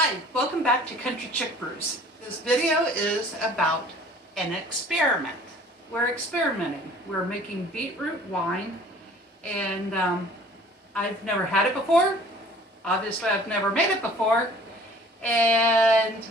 Hi, welcome back to Country Chick Brews. This video is about an experiment. We're experimenting. We're making beetroot wine, and I've never had it before. Obviously, I've never made it before, and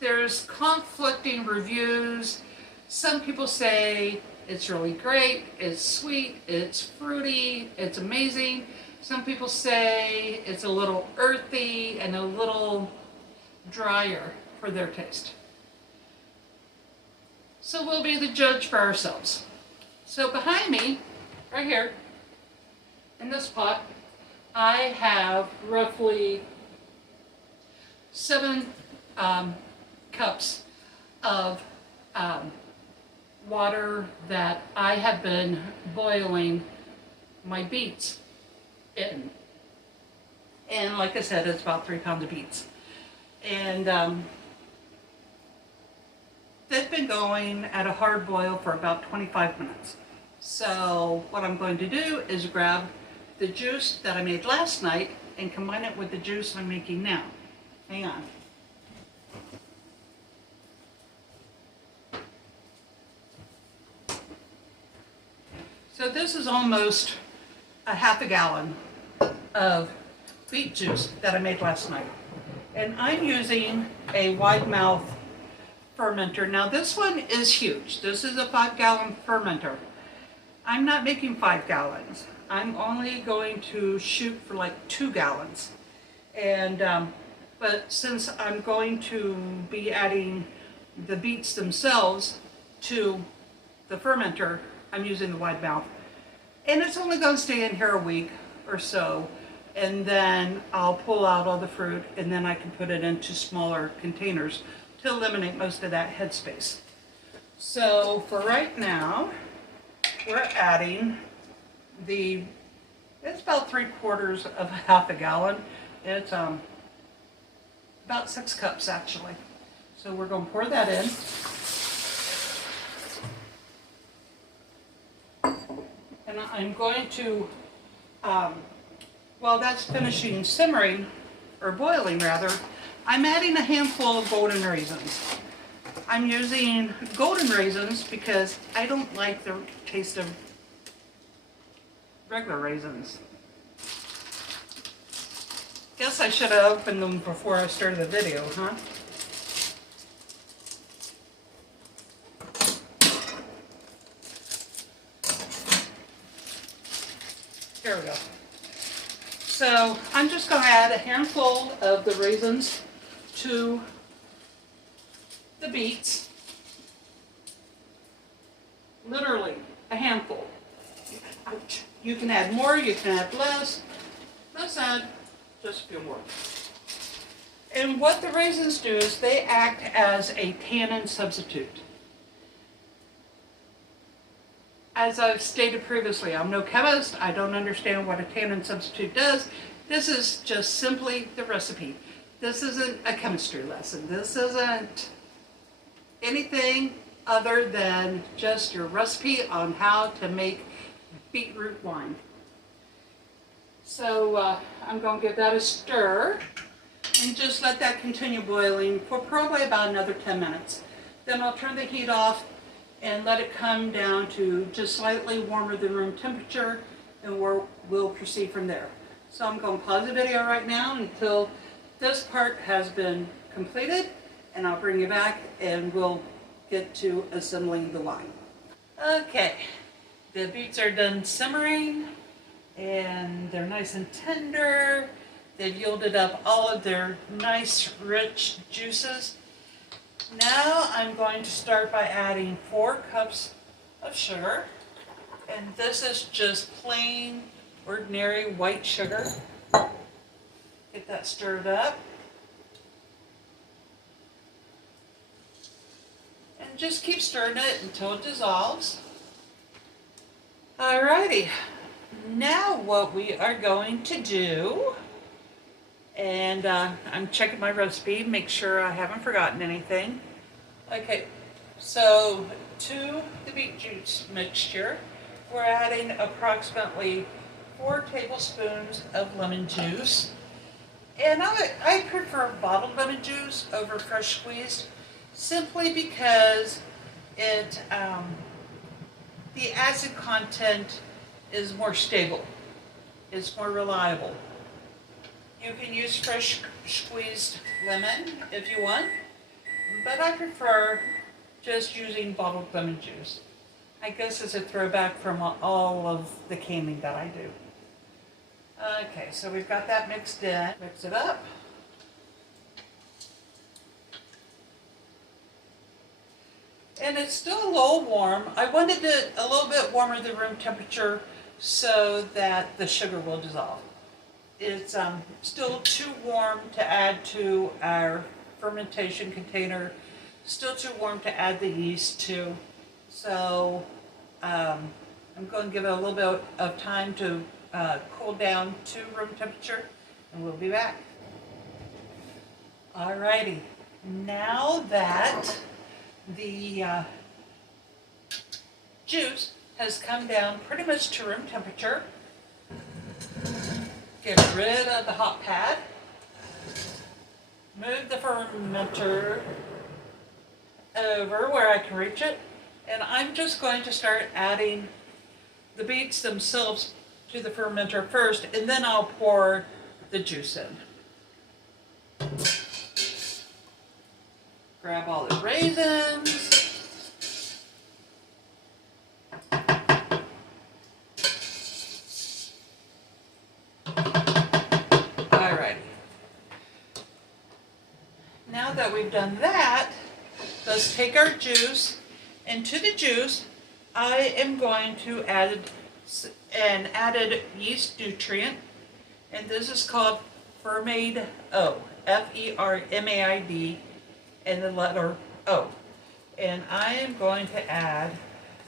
there's conflicting reviews. Some people say it's really great, it's sweet, it's fruity, it's amazing. Some people say it's a little earthy and a little drier for their taste. So we'll be the judge for ourselves. So behind me, right here, in this pot, I have roughly 7 cups of water that I have been boiling my beets in. And like I said, it's about 3 pounds of beets. And they've been going at a hard boil for about 25 minutes. So what I'm going to do is grab the juice that I made last night and combine it with the juice I'm making now. Hang on. So this is almost a half a gallon of beet juice that I made last night. And I'm using a wide mouth fermenter. Now this one is huge. This is a 5-gallon fermenter. I'm not making 5 gallons. I'm only going to shoot for like 2 gallons. And but since I'm going to be adding the beets themselves to the fermenter, I'm using the wide mouth. And it's only going to stay in here a week or so. And then I'll pull out all the fruit, and then I can put it into smaller containers to eliminate most of that headspace. So for right now, we're adding it's about 3/4 of half a gallon. It's about 6 cups actually. So we're going to pour that in. And I'm going to, while that's finishing simmering, or boiling rather, I'm adding a handful of golden raisins. I'm using golden raisins because I don't like the taste of regular raisins. Guess I should have opened them before I started the video, huh? Here we go. So I'm just going to add a handful of the raisins to the beets. Literally a handful. You can add more, you can add less. Let's add just a few more. And what the raisins do is they act as a tannin substitute. As I've stated previously, I'm no chemist. I don't understand what a tannin substitute does. This is just simply the recipe. This isn't a chemistry lesson. This isn't anything other than just your recipe on how to make beetroot wine. So I'm going to give that a stir and just let that continue boiling for probably about another 10 minutes. Then I'll turn the heat off and let it come down to just slightly warmer than room temperature, and we'll proceed from there. So I'm going to pause the video right now until this part has been completed, and I'll bring you back and we'll get to assembling the wine. Okay, the beets are done simmering and they're nice and tender. They've yielded up all of their nice rich juices. Now I'm going to start by adding 4 cups of sugar, and this is just plain ordinary white sugar. Get that stirred up. And just keep stirring it until it dissolves. Alrighty, now what we are going to do, and I'm checking my recipe, make sure I haven't forgotten anything. Okay, so to the beet juice mixture, we're adding approximately 4 tablespoons of lemon juice And I prefer bottled lemon juice over fresh squeezed, simply because it the acid content is more stable. It's more reliable. You can use fresh squeezed lemon if you want, but I prefer just using bottled lemon juice. I guess it's a throwback from all of the canning that I do. Okay, so we've got that mixed in. Mix it up. And it's still a little warm. I wanted it a little bit warmer than room temperature so that the sugar will dissolve. It's still too warm to add to our fermentation container. Still too warm to add the yeast to. So I'm going to give it a little bit of time to cool down to room temperature, and we'll be back. Alrighty, now that the juice has come down pretty much to room temperature, get rid of the hot pad, move the fermenter over where I can reach it, and I'm just going to start adding the beets themselves to the fermenter first, and then I'll pour the juice in. Grab all the raisins. Alrighty. Now that we've done that, let's take our juice. Into the juice, I am going to add an added yeast nutrient, and this is called Fermaid O, Fermaid, and the letter O. And I am going to add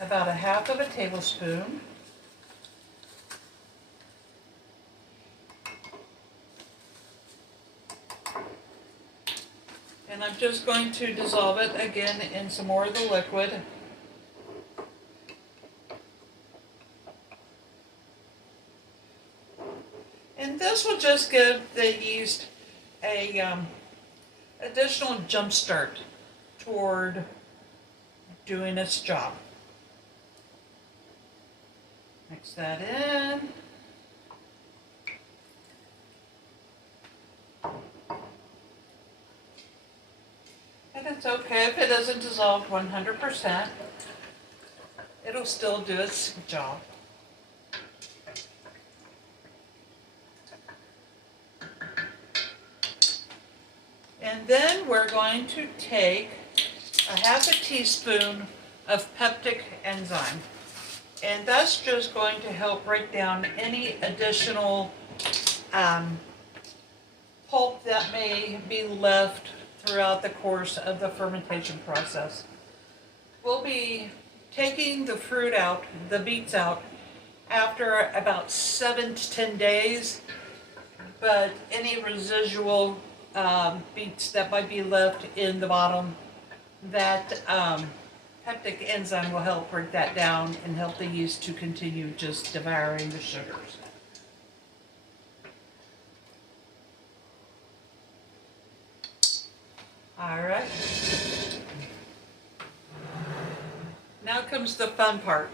about 1/2 tablespoon. And I'm just going to dissolve it again in some more of the liquid. And this will just give the yeast a additional jump start toward doing its job. Mix that in. And it's okay if it doesn't dissolve 100%. It'll still do its job. And then we're going to take 1/2 teaspoon of peptic enzyme. And that's just going to help break down any additional pulp that may be left throughout the course of the fermentation process. We'll be taking the fruit out, the beets out, after about 7 to 10 days, but any residual beets that might be left in the bottom, that peptic enzyme will help break that down and help the yeast to continue just devouring the sugars. All right. Now comes the fun part.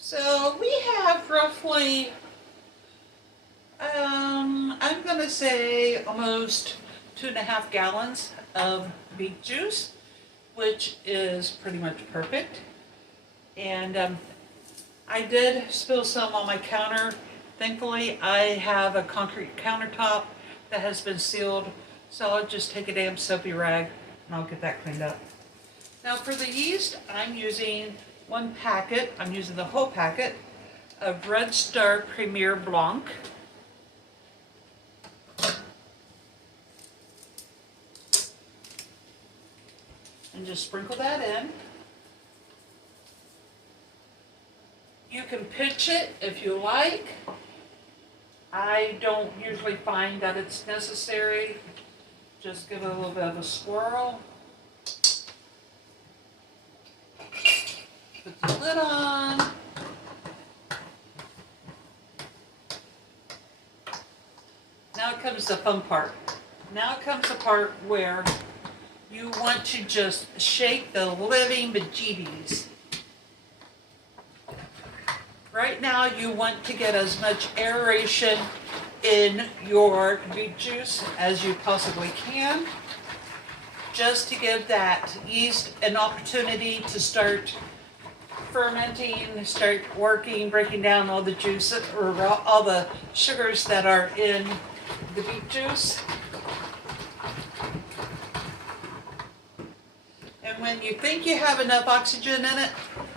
So we have roughly, I'm going to say almost 2.5 gallons of beet juice, which is pretty much perfect. And I did spill some on my counter. Thankfully, I have a concrete countertop that has been sealed, so I'll just take a damp soapy rag and I'll get that cleaned up. Now for the yeast, I'm using 1 packet, I'm using the whole packet, of Red Star Premier Blanc. And just sprinkle that in. You can pitch it if you like. I don't usually find that it's necessary. Just give it a little bit of a swirl. Put the lid on. Now comes the fun part. Now comes the part where you want to just shake the living bejeebies. Right now you want to get as much aeration in your beet juice as you possibly can, just to give that yeast an opportunity to start fermenting, start working, breaking down all the juice or all the sugars that are in the beet juice. And when you think you have enough oxygen in it,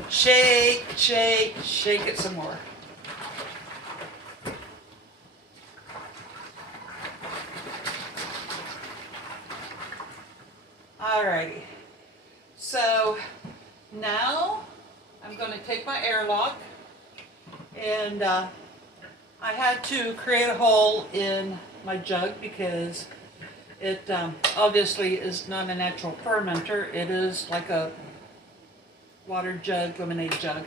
shake, shake, shake it some more. Alrighty, so now I'm going to take my airlock, and I had to create a hole in my jug because it obviously is not a natural fermenter. It is like a water jug, lemonade jug.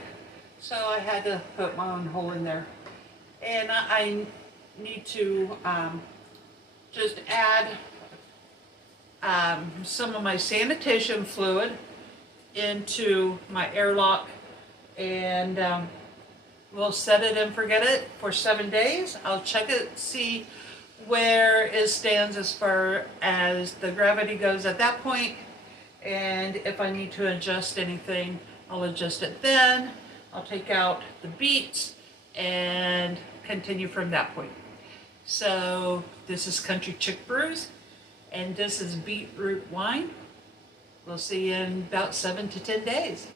So I had to put my own hole in there. And I need to just add some of my sanitation fluid into my airlock, and we'll set it and forget it for 7 days. I'll check it, see where it stands as far as the gravity goes at that point, and if I need to adjust anything, I'll adjust it then. I'll take out the beets and continue from that point. So this is Country Chick Brews, and this is Beetroot Wine. We'll see you in about 7 to 10 days.